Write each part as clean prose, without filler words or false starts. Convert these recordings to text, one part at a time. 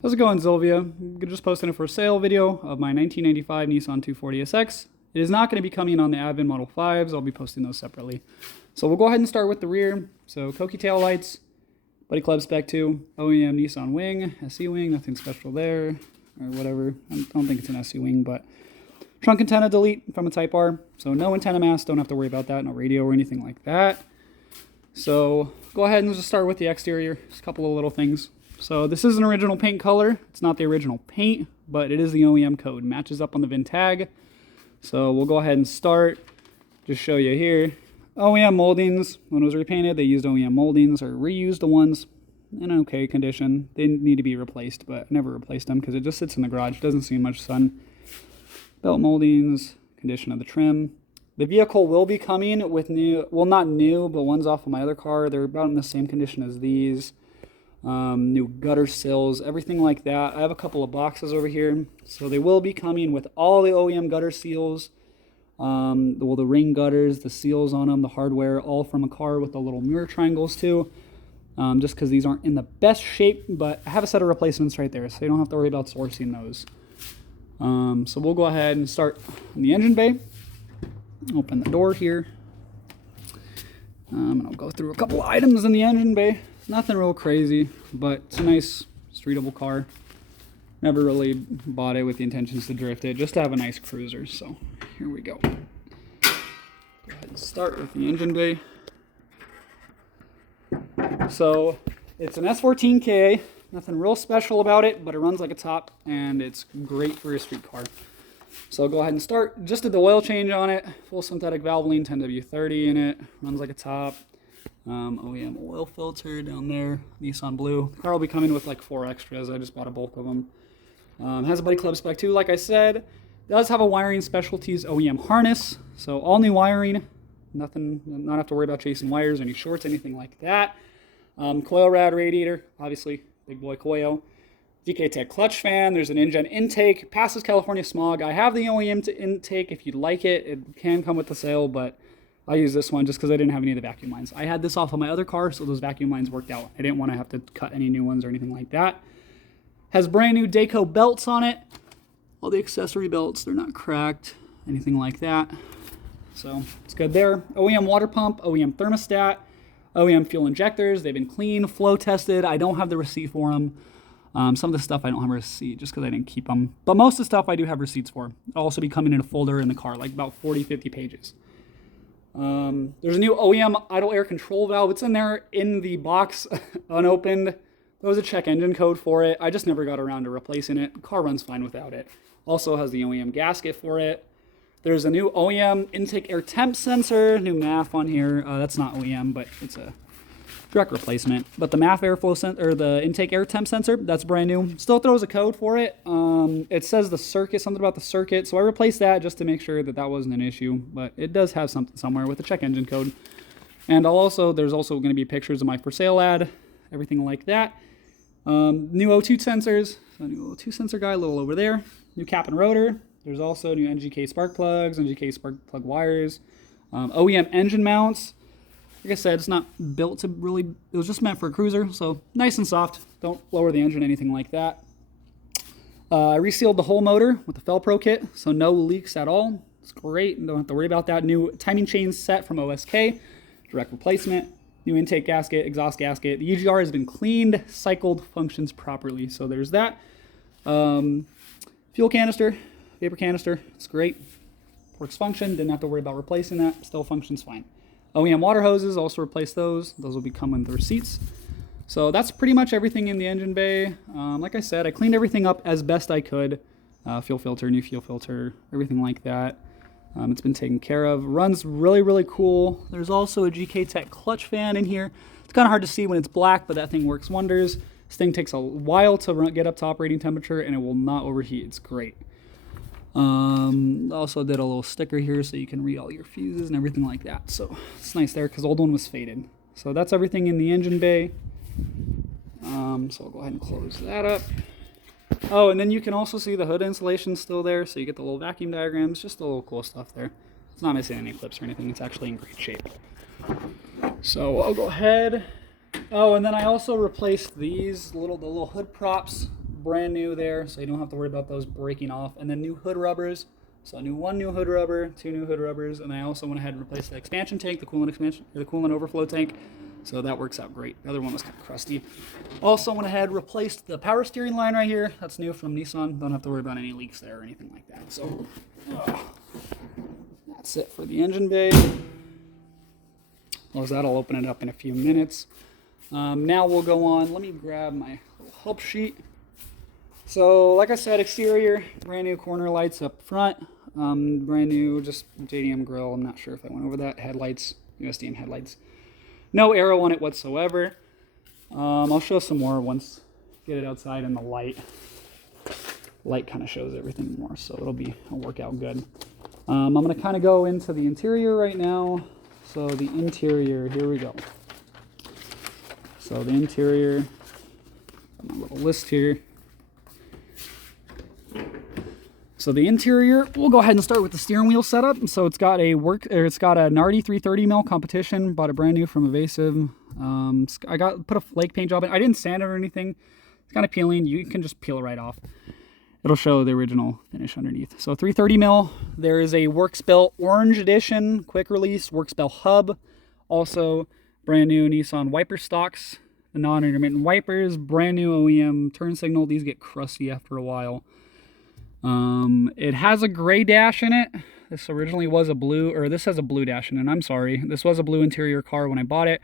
How's it going, Sylvia? I'm just posting a for sale video of my 1995 Nissan 240SX. It is not going to be coming on the Advent Model 5s. I'll be posting those separately. So we'll go ahead and start with the rear. So Koki tail lights, Buddy Club Spec 2, OEM Nissan wing, SE wing, nothing special there, or whatever. I don't think it's an SE wing, but trunk antenna delete from a Type R. So no antenna mast, don't have to worry about that, no radio or anything like that. So go ahead and just start with the exterior, just a couple of little things. So this is an original paint color. It's not the original paint, but it is the OEM code. Matches up on the VIN tag. So we'll go ahead and start. Just show you here. OEM moldings. When it was repainted, they used OEM moldings or reused the ones in okay condition. They need to be replaced, but I never replaced them because it just sits in the garage. Doesn't see much sun. Belt moldings. Condition of the trim. The vehicle will be coming with new, well, not new, but ones off of my other car. They're about in the same condition as these. New gutter sills, everything like that. I have a couple of boxes over here, so they will be coming with all the OEM gutter seals, the ring gutters, the seals on them, the hardware, all from a car with the little mirror triangles too, just because these aren't in the best shape, but I have a set of replacements right there, so you don't have to worry about sourcing those. So we'll go ahead and start in the engine bay. Open the door here, and I'll go through a couple of items in the engine bay. Nothing real crazy, but it's a nice streetable car. Never really bought it with the intentions to drift it, just to have a nice cruiser. So here we go. Go ahead and start with the engine bay. So it's an S14 KA. Nothing real special about it, but it runs like a top, and it's great for a street car. So I'll go ahead and start. Just did the oil change on it. Full synthetic Valvoline 10W30 in it. Runs like a top. OEM oil filter down there, Nissan blue. The car will be coming with like 4 extras. I just bought a bulk of them. Has a Buddy Club Spec 2, like I said. Does have a wiring specialties OEM harness. So all new wiring. Nothing, not have to worry about chasing wires, any shorts, anything like that. Coil rad radiator, obviously, big boy coil. DK Tech clutch fan. There's an InGen intake. Passes California smog. I have the OEM intake if you'd like it. It can come with the sale, but I use this one just because I didn't have any of the vacuum lines. I had this off of my other car, so those vacuum lines worked out. I didn't want to have to cut any new ones or anything like that. Has brand new Dayco belts on it. All the accessory belts, they're not cracked, anything like that. So it's good there. OEM water pump, OEM thermostat, OEM fuel injectors. They've been clean, flow tested. I don't have the receipt for them. Some of the stuff I don't have a receipt just because I didn't keep them. But most of the stuff I do have receipts for. It'll also be coming in a folder in the car, like about 40, 50 pages. There's a new OEM idle air control valve. It's in there in the box, unopened. There was a check engine code for it. I just never got around to replacing it. The car runs fine without it. Also has the OEM gasket for it. There's a new OEM intake air temp sensor, new MAF on here. That's not OEM, but it's a direct replacement. But the MAF airflow sensor, or the intake air temp sensor, that's brand new. Still throws a code for it. It says the circuit, something about the circuit. So I replaced that just to make sure that that wasn't an issue. But it does have something somewhere with the check engine code. And there's also going to be pictures of my for sale ad, everything like that. New O2 sensors. So new O2 sensor guy, a little over there. New cap and rotor. There's also new NGK spark plugs, NGK spark plug wires. OEM engine mounts. Like I said, it's not built to really, it was just meant for a cruiser, so nice and soft. Don't lower the engine, anything like that. I resealed the whole motor with the Felpro kit, so no leaks at all. It's great, don't have to worry about that. New timing chain set from OSK, direct replacement. New intake gasket, exhaust gasket. The UGR has been cleaned, cycled, functions properly, so there's that. Fuel canister, vapor canister, it's great. Works function, didn't have to worry about replacing that, still functions fine. OEM water hoses, also replace those. Those will be coming with the receipts. So that's pretty much everything in the engine bay. Like I said, I cleaned everything up as best I could. Fuel filter, new fuel filter, everything like that. It's been taken care of. Runs really, really cool. There's also a GK Tech clutch fan in here. It's kind of hard to see when it's black, but that thing works wonders. This thing takes a while to get up to operating temperature, and it will not overheat. It's great. Also did a little sticker here so you can read all your fuses and everything like that. So it's nice there because the old one was faded. So that's everything in the engine bay. So I'll go ahead and close that up. Oh, and then you can also see the hood insulation still there. So you get the little vacuum diagrams, just a little cool stuff there. It's not missing any clips or anything. It's actually in great shape. So I'll go ahead. Oh, and then I also replaced the little hood props brand new there, so you don't have to worry about those breaking off. And then new hood rubbers. So one new hood rubber, 2 new hood rubbers, and I also went ahead and replaced the expansion tank, the coolant overflow tank. So that works out great. The other one was kind of crusty. Also went ahead and replaced the power steering line right here. That's new from Nissan. Don't have to worry about any leaks there or anything like that. So that's it for the engine bay. Close that. I'll open it up in a few minutes. Now we'll go on. Let me grab my help sheet. So like I said, exterior, brand new corner lights up front. Brand new, just JDM grill. I'm not sure if I went over that. Headlights, USDM headlights. No arrow on it whatsoever. I'll show some more once get it outside in the light. Light kind of shows everything more, so it'll work out good. I'm going to kind of go into the interior right now. So the interior, here we go. So the interior, my little list here. So the interior, we'll go ahead and start with the steering wheel setup. So it's got a Nardi 330mm competition. Bought it brand new from Evasive. I put a flake paint job in. I didn't sand it or anything. It's kind of peeling. You can just peel it right off. It'll show the original finish underneath. So 330mm. There is a Workspell Orange Edition quick release Workspell hub. Also brand new Nissan wiper stocks, the non-intermittent wipers. Brand new OEM turn signal. These get crusty after a while. It has a gray dash in it. This originally was a blue, or this has a blue dash in it. I'm sorry. This was a blue interior car when I bought it.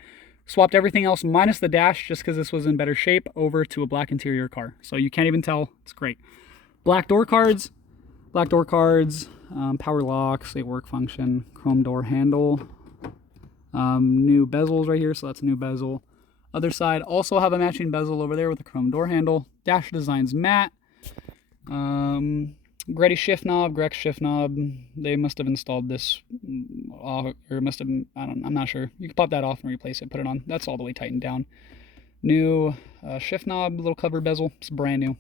Swapped everything else minus the dash just because this was in better shape over to a black interior car. So you can't even tell. It's great. Black door cards, power locks, they work function, chrome door handle, new bezels right here. So that's a new bezel. Other side also have a matching bezel over there with a chrome door handle. Dash designs matte. Gretti shift knob, Grex shift knob. They must have installed this, or must have, I'm not sure. You can pop that off and replace it, put it on. That's all the way tightened down. New shift knob, little cover bezel. It's brand new.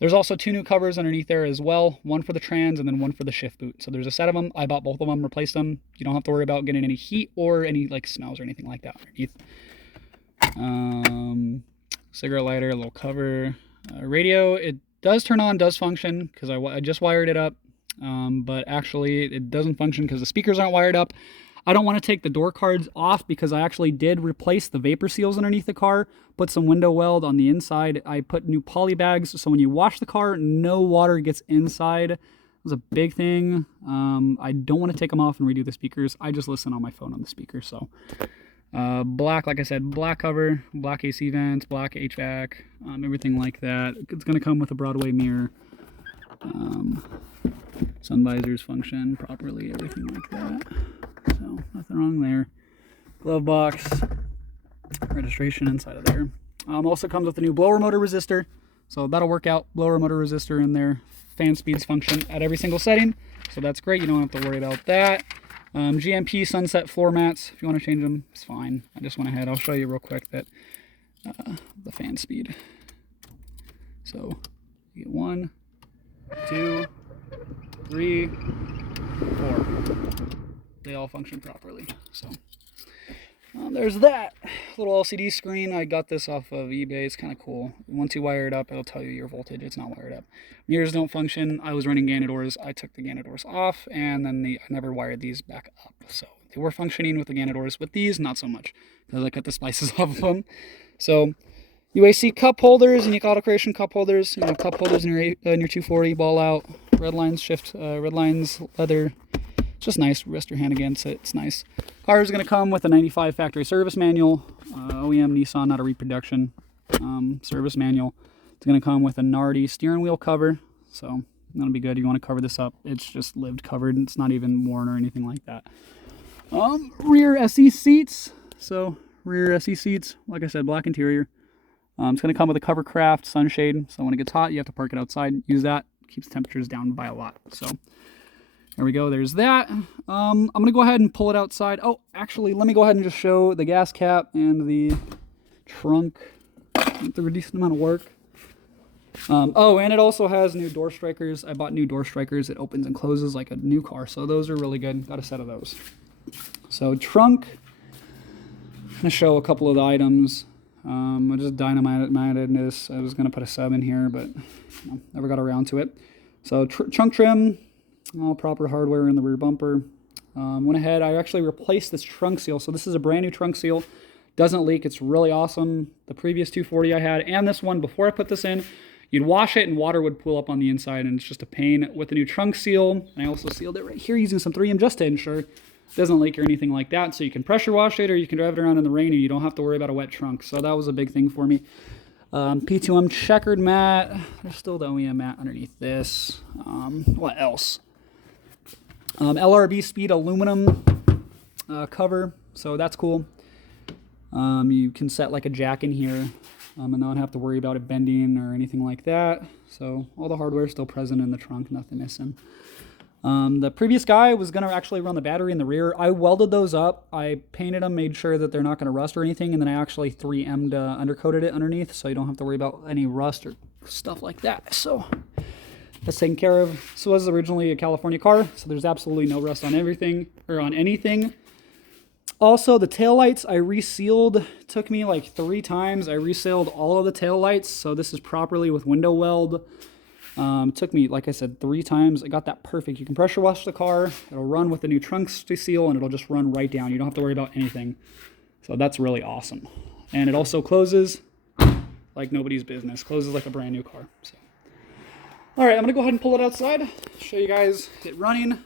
There's also 2 new covers underneath there as well. One for the trans and then one for the shift boot. So there's a set of them. I bought both of them, replaced them. You don't have to worry about getting any heat or any like smells or anything like that underneath. Cigarette lighter, a little cover. Radio, it does turn on, does function, because I just wired it up, but actually it doesn't function because the speakers aren't wired up. I don't want to take the door cards off because I actually did replace the vapor seals underneath the car, put some window weld on the inside. I put new poly bags, so when you wash the car, no water gets inside. It was a big thing. I don't want to take them off and redo the speakers. I just listen on my phone on the speaker, so... black, like I said, black cover, black AC vents, black HVAC, everything like that. It's going to come with a Broadway mirror. Sun visors function properly, everything like that. So nothing wrong there. Glove box, registration inside of there. Also comes with a new blower motor resistor, so that'll work out. Blower motor resistor in there. Fan speeds function at every single setting, so that's great. You don't have to worry about that. GMP sunset floor mats, if you want to change them, it's fine. I just went ahead, I'll show you real quick that the fan speed. So you get 1, 2, 3, 4. They all function properly. So there's that little LCD screen. I got this off of eBay. It's kind of cool. Once you wire it up, it'll tell you your voltage. It's not wired up. Mirrors don't function. I was running Ganadors. I took the Ganadors off, and then I never wired these back up. So they were functioning with the Ganadors. With these, not so much, because I cut the splices off of them. So UAC cup holders, unique auto creation cup holders. Cup holders in your 240 ball out. Red lines shift. Red lines leather. It's just nice. Rest your hand against it. It's nice. Car is going to come with a 95 factory service manual. OEM Nissan, not a reproduction. Service manual. It's going to come with a Nardi steering wheel cover. So that'll be good. You want to cover this up. It's just lived covered. It's not even worn or anything like that. Rear SE seats. So rear SE seats. Like I said, black interior. It's going to come with a Covercraft sunshade. So when it gets hot, you have to park it outside. Use that. Keeps temperatures down by a lot. So... there we go, there's that. I'm going to go ahead and pull it outside. Oh, actually, let me go ahead and just show the gas cap and the trunk. Through a decent amount of work. Oh, and it also has new door strikers. I bought new door strikers. It opens and closes like a new car, so those are really good. Got a set of those. So trunk, I'm going to show a couple of the items. I just dynamited this. I was going to put a sub in here, but never got around to it. So trunk trim, all proper hardware in the rear bumper. Went ahead, I actually replaced this trunk seal. So this is a brand new trunk seal. Doesn't leak, it's really awesome. The previous 240 I had and this one, before I put this in, you'd wash it and water would pool up on the inside, and it's just a pain. With the new trunk seal, and I also sealed it right here using some 3M just to ensure it doesn't leak or anything like that. So you can pressure wash it, or you can drive it around in the rain and you don't have to worry about a wet trunk. So that was a big thing for me. P2M checkered mat. There's still the OEM mat underneath this. What else? LRB speed aluminum cover, so that's cool. You can set like a jack in here and not have to worry about it bending or anything like that. So all the hardware is still present in the trunk, nothing missing. The previous guy was going to actually run the battery in the rear. I welded those up. I painted them, made sure that they're not going to rust or anything, and then I actually 3M'd undercoated it underneath, so you don't have to worry about any rust or stuff like that. So that's taken care of. This was originally a California car, so there's absolutely no rust on everything or on anything. Also, the taillights I resealed. Took me like 3 times. I resealed all of the taillights, so this is properly with window weld. Took me, like I said, 3 times. I got that perfect. You can pressure wash the car. It'll run with the new trunk seal, and it'll just run right down. You don't have to worry about anything. So that's really awesome. And it also closes like nobody's business. Closes like a brand new car. So. All right, I'm going to go ahead and pull it outside. Show you guys it running.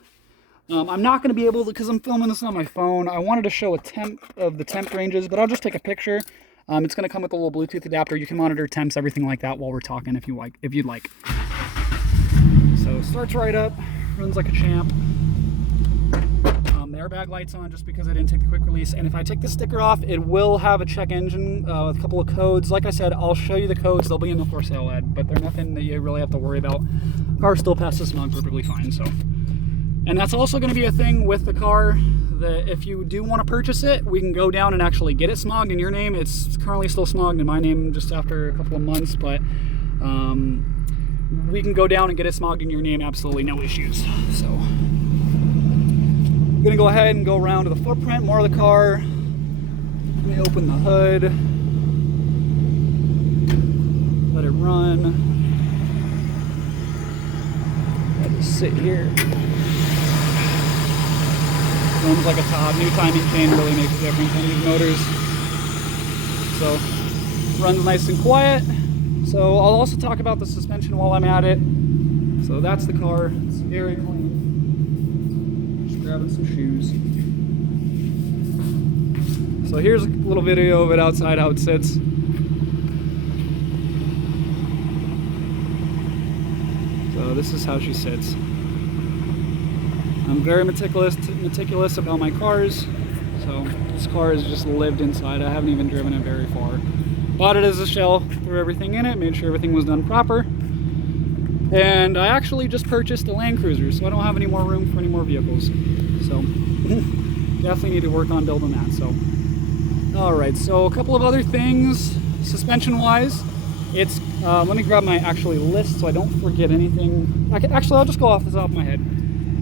I'm not going to be able to, because I'm filming this on my phone. I wanted to show a temp of the temp ranges, but I'll just take a picture. It's going to come with a little Bluetooth adapter. You can monitor temps, everything like that while we're talking if you'd like. So starts right up, runs like a champ. The airbag light's on just because I didn't take the quick release. And if I take the sticker off, it will have a check engine with a couple of codes. Like I said, I'll show you the codes. They'll be in the for sale ad, but they're nothing that you really have to worry about. Car still passes smog perfectly fine. So. And that's also going to be a thing with the car, that if you do want to purchase it, we can go down and actually get it smogged in your name. It's currently still smogged in my name just after a couple of months, but we can go down and get it smogged in your name, absolutely no issues. So I'm going to go ahead and go around to the footprint, more of the car. Let me open the hood. Let it run. Let it sit here. Runs like a top. New timing chain really makes a difference on these motors. So runs nice and quiet. So I'll also talk about the suspension while I'm at it. So that's the car. It's very clean. Just grabbing some shoes. So here's a little video of it outside, how it sits. So this is how she sits. I'm very meticulous about my cars, so this car has just lived inside. I haven't even driven it very far. Bought it as a shell, threw everything in it, made sure everything was done proper. And I actually just purchased a Land Cruiser, so I don't have any more room for any more vehicles. So definitely need to work on building that. So, all right, so a couple of other things, suspension-wise. It's, let me grab my actually list so I don't forget anything. Actually, I'll just go off the top of my head.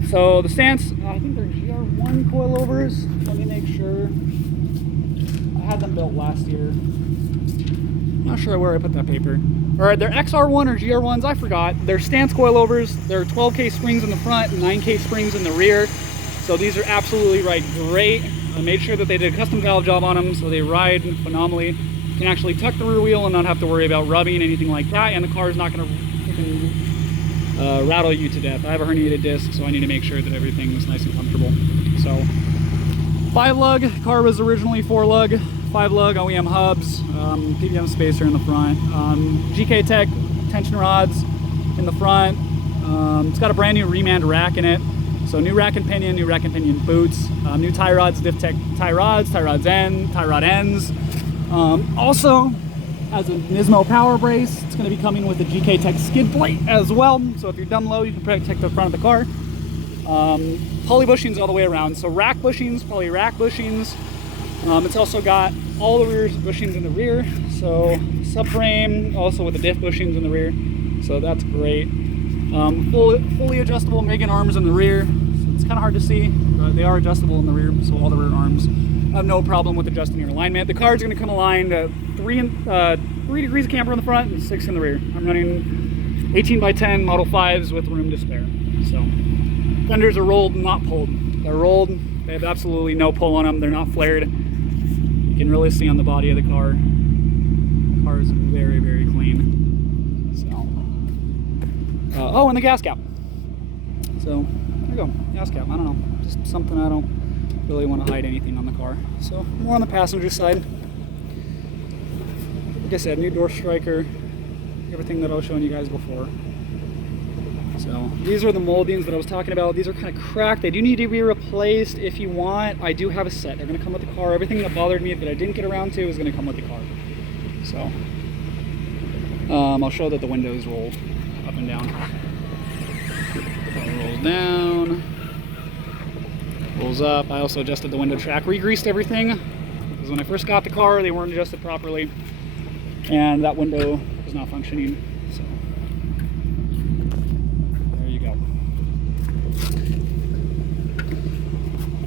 So the stance, I think they're GR1 coilovers. Let me make sure. I had them built last year. Not sure where I put that paper. All right, they're XR1 or GR1s, I forgot. They're stance coilovers. They're 12K springs in the front and 9K springs in the rear. So these are absolutely great. I made sure that they did a custom valve job on them, so they ride phenomenally. You can actually tuck the rear wheel and not have to worry about rubbing, anything like that, and the car is not going to rattle you to death. I have a herniated disc, so I need to make sure that everything is nice and comfortable. So 5-lug, car was originally 4-lug, 5-lug OEM hubs, PPM spacer in the front, GK Tech tension rods in the front. It's got a brand new Remand rack in it, so new rack and pinion boots, new tie rods, Diff Tech tie rods end, tie rod ends. Also has a Nismo power brace. It's going to be coming with a GK Tech skid plate as well, so if you're dumb low, you can protect the front of the car. Poly bushings all the way around, so rack bushings, poly rack bushings. It's also got all the rear bushings in the rear, so subframe also with the diff bushings in the rear, so that's great. Fully adjustable Megan arms in the rear, so it's kind of hard to see, but they are adjustable in the rear, so all the rear arms. I have no problem with adjusting your alignment. The car's going to come aligned at 3 degrees of camber in the front and 6 in the rear. I'm running 18 by 10 Model 5s with room to spare. So fenders are rolled, not pulled. They're rolled. They have absolutely no pull on them. They're not flared. You can really see on the body of the car. The car is very, very clean. So, oh, and the gas cap. So there you go, gas cap. I don't know, just something I don't really want to hide anything on the car. So more on the passenger side. Like I said, new door striker, everything that I was showing you guys before. So these are the moldings that I was talking about. These are kind of cracked. They do need to be replaced if you want. I do have a set. They're going to come with the car. Everything that bothered me that I didn't get around to is going to come with the car. So I'll show that the windows roll up and down. Rolls down, rolls up. I also adjusted the window track, re-greased everything, because when I first got the car they weren't adjusted properly and that window was not functioning. So there you go.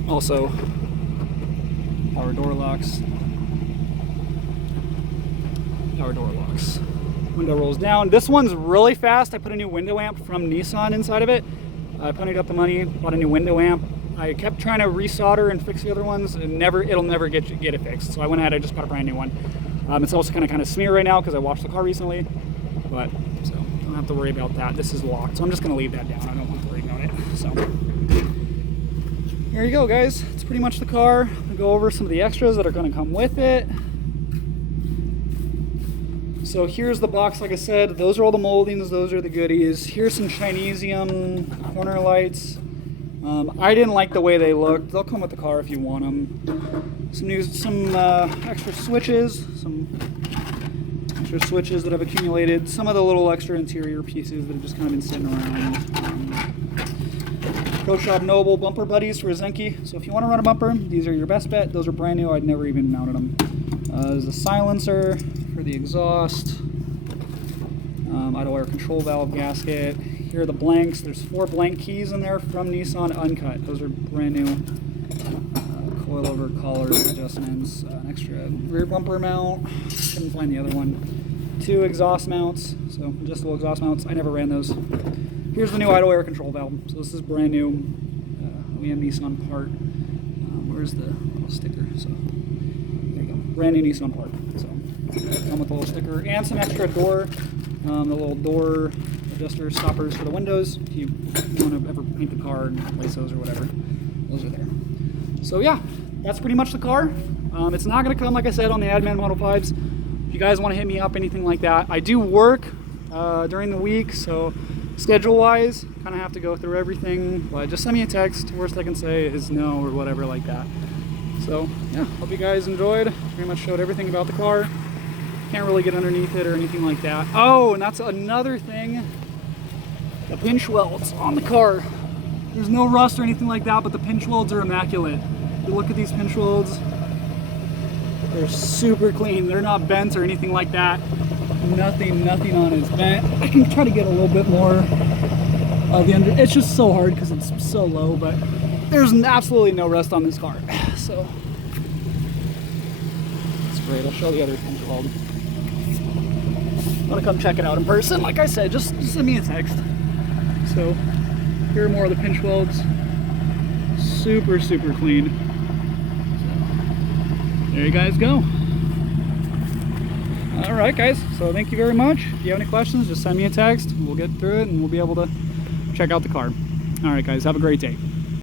Also power door locks. Power door locks. Window rolls down. This one's really fast. I put a new window amp from Nissan inside of it. I ponied up the money, bought a new window amp. I kept trying to resolder and fix the other ones, and it'll never get it fixed. So I went ahead, I just bought a brand new one. It's also kind of smear right now because I washed the car recently, but so don't have to worry about that. This is locked, so I'm just gonna leave that down. I don't want to worry about it. So here you go, guys. It's pretty much the car. I'll go over some of the extras that are going to come with it. So here's the box, like I said, those are all the moldings, those are the goodies. Here's some Chinesium corner lights. I didn't like the way they looked. They'll come with the car if you want them. Some extra switches, that have accumulated. Some of the little extra interior pieces that have just kind of been sitting around. Pro Shop Noble bumper buddies for a Zenki. So if you want to run a bumper, these are your best bet. Those are brand new. I'd never even mounted them. There's a silencer for the exhaust, idle air control valve gasket. Here are the blanks. There's 4 blank keys in there from Nissan uncut. Those are brand new. Coilover collar adjustments, an extra rear bumper mount. Couldn't find the other one. 2 exhaust mounts, so adjustable exhaust mounts. I never ran those. Here's the new idle air control valve. So this is brand new. OEM Nissan part. Where's the little sticker? So there you go. Brand new Nissan part. So come with a little sticker and some extra door, the little door adjuster stoppers for the windows. If you want to ever paint the car and replace those or whatever, those are there. So yeah, that's pretty much the car. It's not going to come, like I said, on the Admin Model 5s. If you guys want to hit me up, anything like that. I do work during the week, so schedule-wise, kind of have to go through everything. But just send me a text. Worst I can say is no or whatever like that. So yeah, hope you guys enjoyed. Pretty much showed everything about the car. Can't really get underneath it or anything like that. Oh, and that's another thing. The pinch welds on the car. There's no rust or anything like that, but the pinch welds are immaculate. You look at these pinch welds. They're super clean. They're not bent or anything like that. Nothing on it is bent. I can try to get a little bit more of the under. It's just so hard because it's so low, but there's absolutely no rust on this car. So it's great. I'll show the other pinch weld. Want to come check it out in person? Like I said, just send me a text. So here are more of the pinch welds. Super clean. So, there you guys go. All right, guys. So thank you very much. If you have any questions, just send me a text. We'll get through it and we'll be able to check out the car. All right, guys. Have a great day.